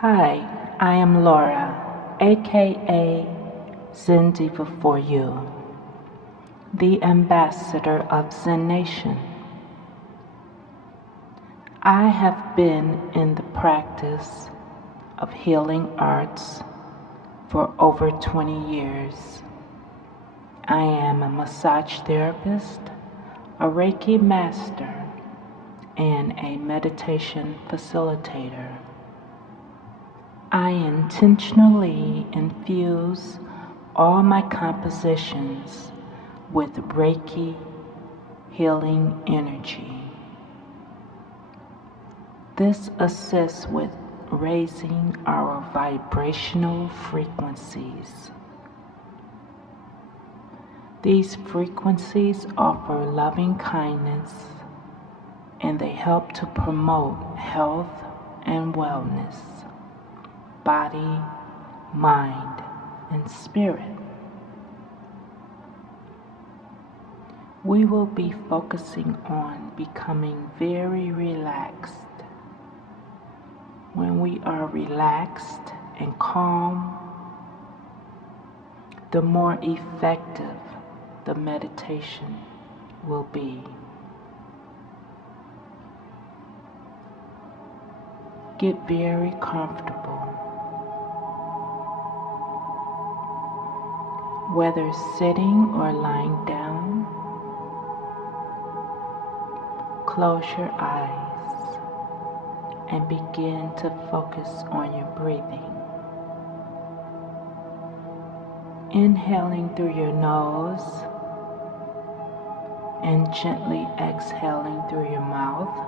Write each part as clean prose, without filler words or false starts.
Hi, I am Laura, aka Zen Diva for You, the ambassador of Zen Nation. I have been in the practice of healing arts for over 20 years. I am a massage therapist, a Reiki master, and a meditation facilitator. I intentionally infuse all my compositions with Reiki healing energy. This assists with raising our vibrational frequencies. These frequencies offer loving kindness and they help to promote health and wellness, body, mind, and spirit. We will be focusing on becoming very relaxed. When we are relaxed and calm, the more effective the meditation will be. Get very comfortable. Whether sitting or lying down, close your eyes and begin to focus on your breathing. Inhaling through your nose and gently exhaling through your mouth.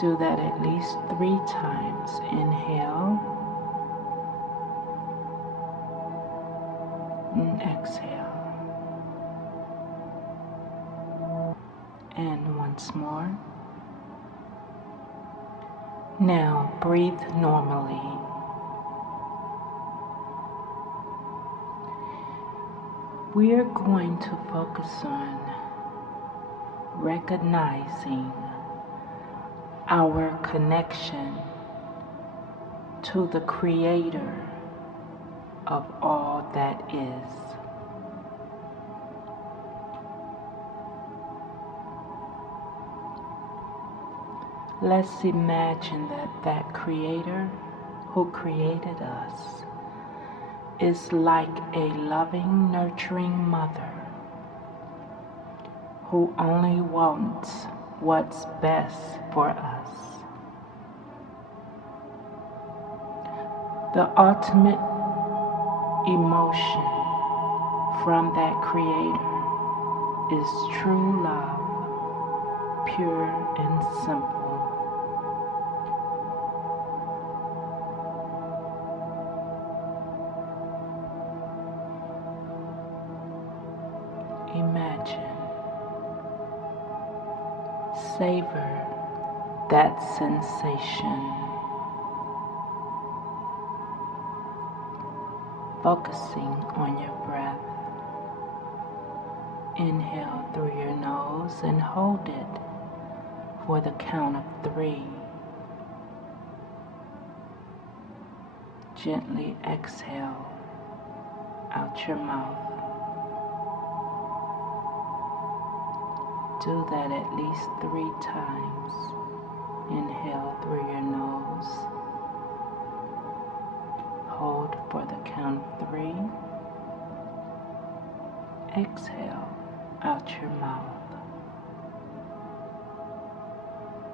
Do that at least 3 times. Inhale and exhale. And once more. Now breathe normally. We are going to focus on recognizing our connection to the Creator of all that is. Let's imagine that Creator who created us is like a loving, nurturing mother who only wants what's best for us. The ultimate emotion from that Creator is true love, pure and simple. Imagine, savor that sensation, focusing on your breath. Inhale through your nose and hold it for the count of 3. Gently exhale out your mouth. Do that at least 3 times. Inhale through your nose. Hold for the count of 3. Exhale out your mouth.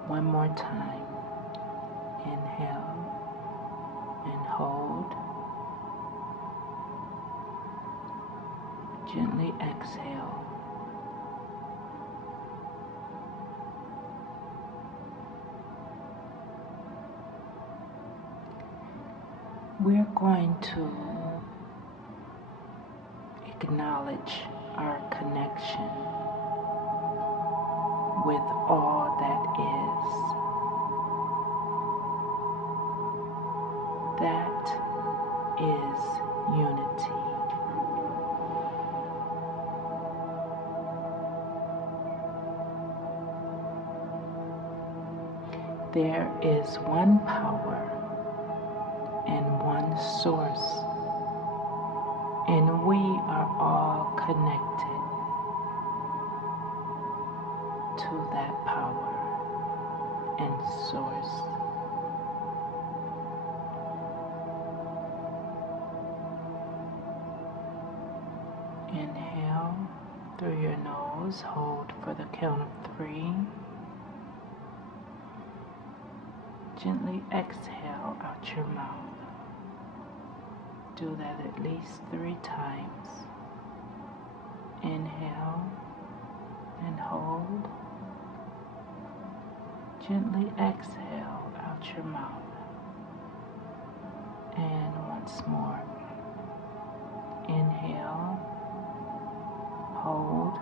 One more time. Inhale and hold. Gently exhale. We're going to acknowledge our connection with all that is. That is unity. there is one power and one source, and we are all connected to that power and source. Inhale through your nose, hold for the count of 3. Gently exhale out your mouth. Do that at least 3 times. Inhale and hold. Gently exhale out your mouth. And once more. Inhale, hold.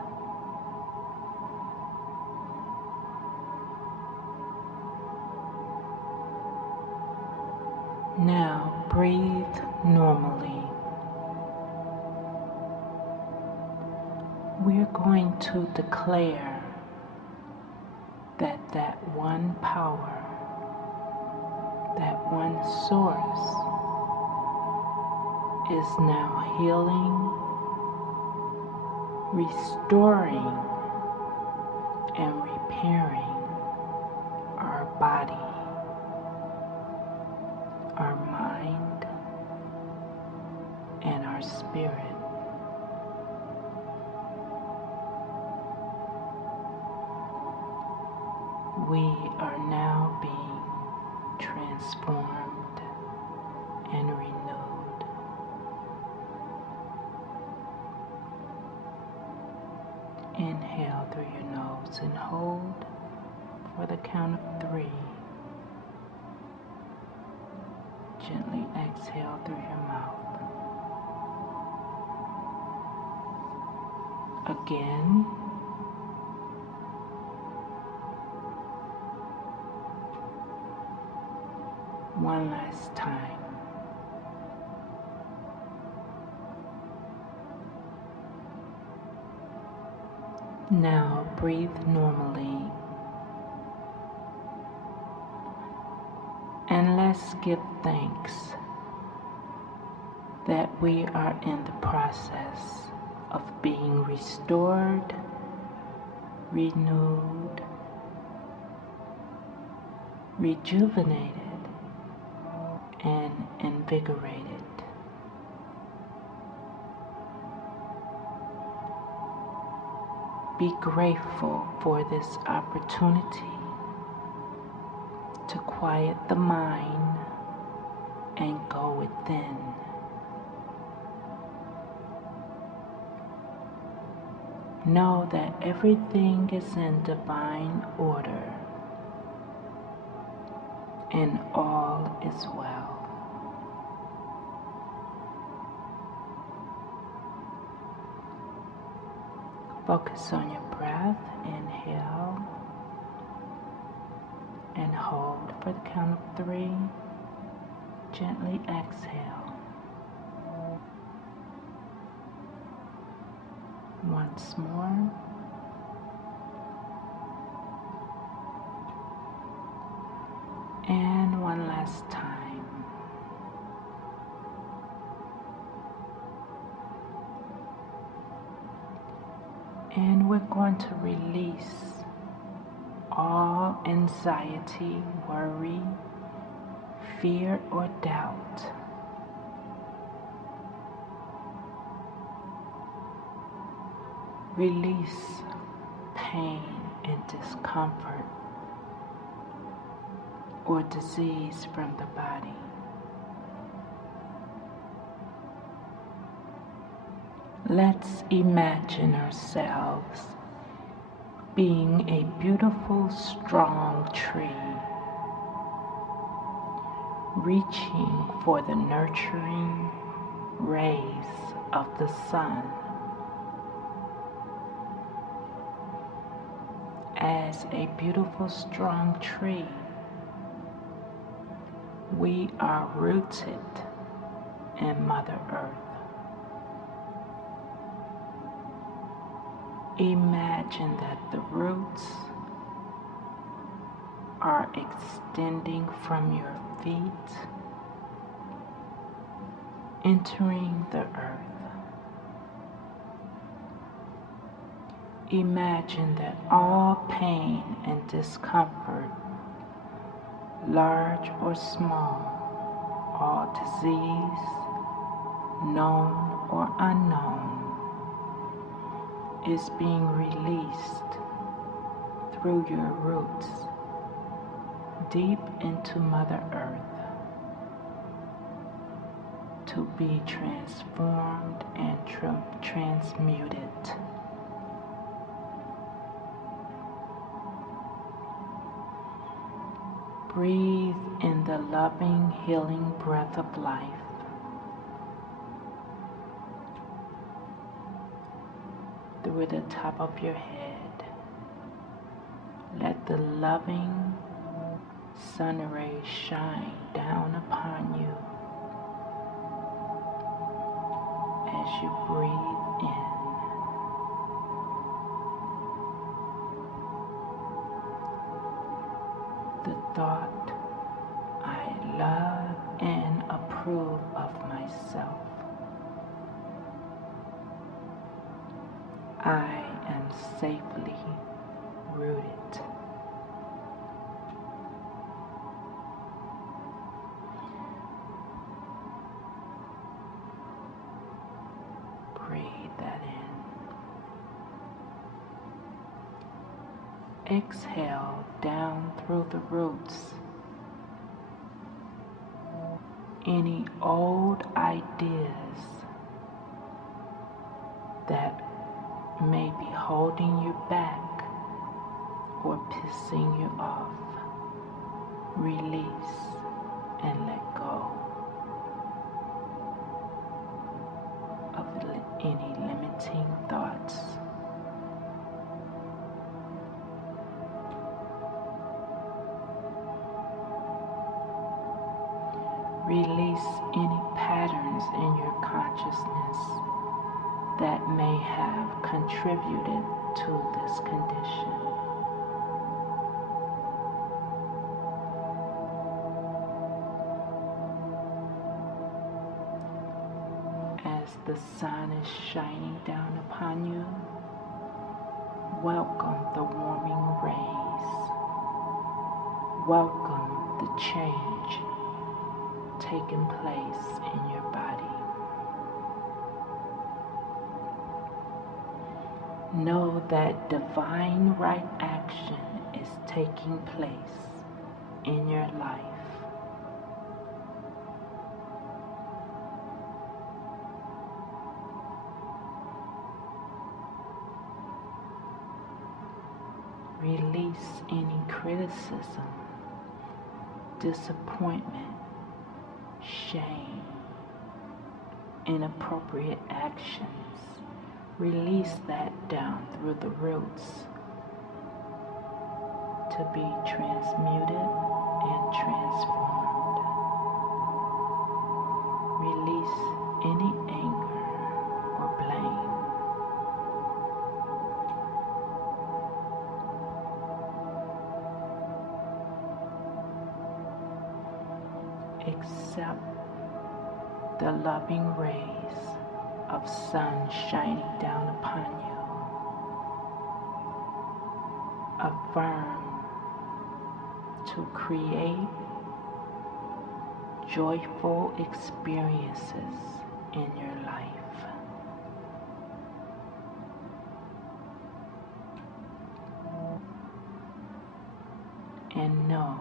Now breathe normally. We're going to declare that one power, that one source is now healing, restoring, and repairing our body, our mind, and our spirit. We are now being transformed and renewed. Inhale through your nose and hold for the count of 3. Gently exhale through your mouth. Again. One last time. Now breathe normally. And let's give thanks that we are in the process of being restored, renewed, rejuvenated, and invigorated. Be grateful for this opportunity to quiet the mind and go within. Know that everything is in divine order and all is well. Focus on your breath. Inhale and hold for the count of 3. Gently exhale. Once more. And one last time. And we're going to release all anxiety, worry, fear, or doubt. Release pain and discomfort or disease from the body. Let's imagine ourselves being a beautiful, strong tree, reaching for the nurturing rays of the sun. As a beautiful, strong tree, we are rooted in Mother Earth. Imagine that the roots are extending from your feet, entering the earth. Imagine that all pain and discomfort, large or small, all disease, known or unknown, is being released through your roots deep into Mother Earth to be transformed and transmuted. Breathe in the loving, healing breath of life. Through the top of your head, let the loving sun rays shine down upon you as you breathe in. The thought, I love and approve of myself. I am safely rooted. Breathe that in. Exhale down through the roots. Any old ideas that may be holding you back or pissing you off, release and let go of any limiting thoughts. Release any patterns in your consciousness that may have contributed to this condition. As the sun is shining down upon you, welcome the warming rays. Welcome the change taking place in your body. Know that divine right action is taking place in your life. Release any criticism, disappointment, shame, inappropriate actions. Release that down through the roots to be transmuted and transformed. Release any anger or blame. Accept the loving rays of sun shining down upon you. Affirm to create joyful experiences in your life. And know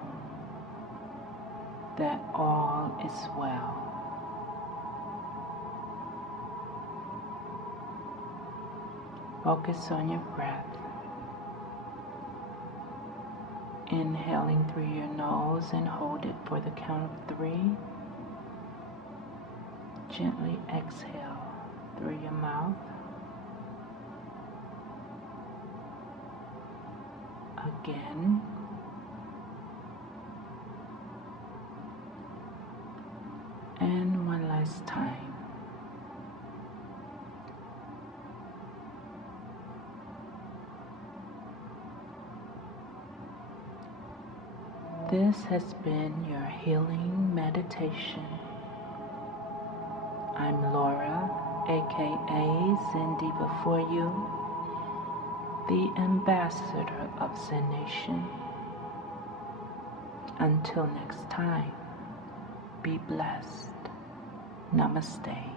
that all is well. Focus on your breath. Inhaling through your nose and hold it for the count of 3. Gently exhale through your mouth. Again. And one last time. This has been your healing meditation. I'm Laura, aka Zen Diva for you, the ambassador of Zen Nation. Until next time, be blessed. Namaste.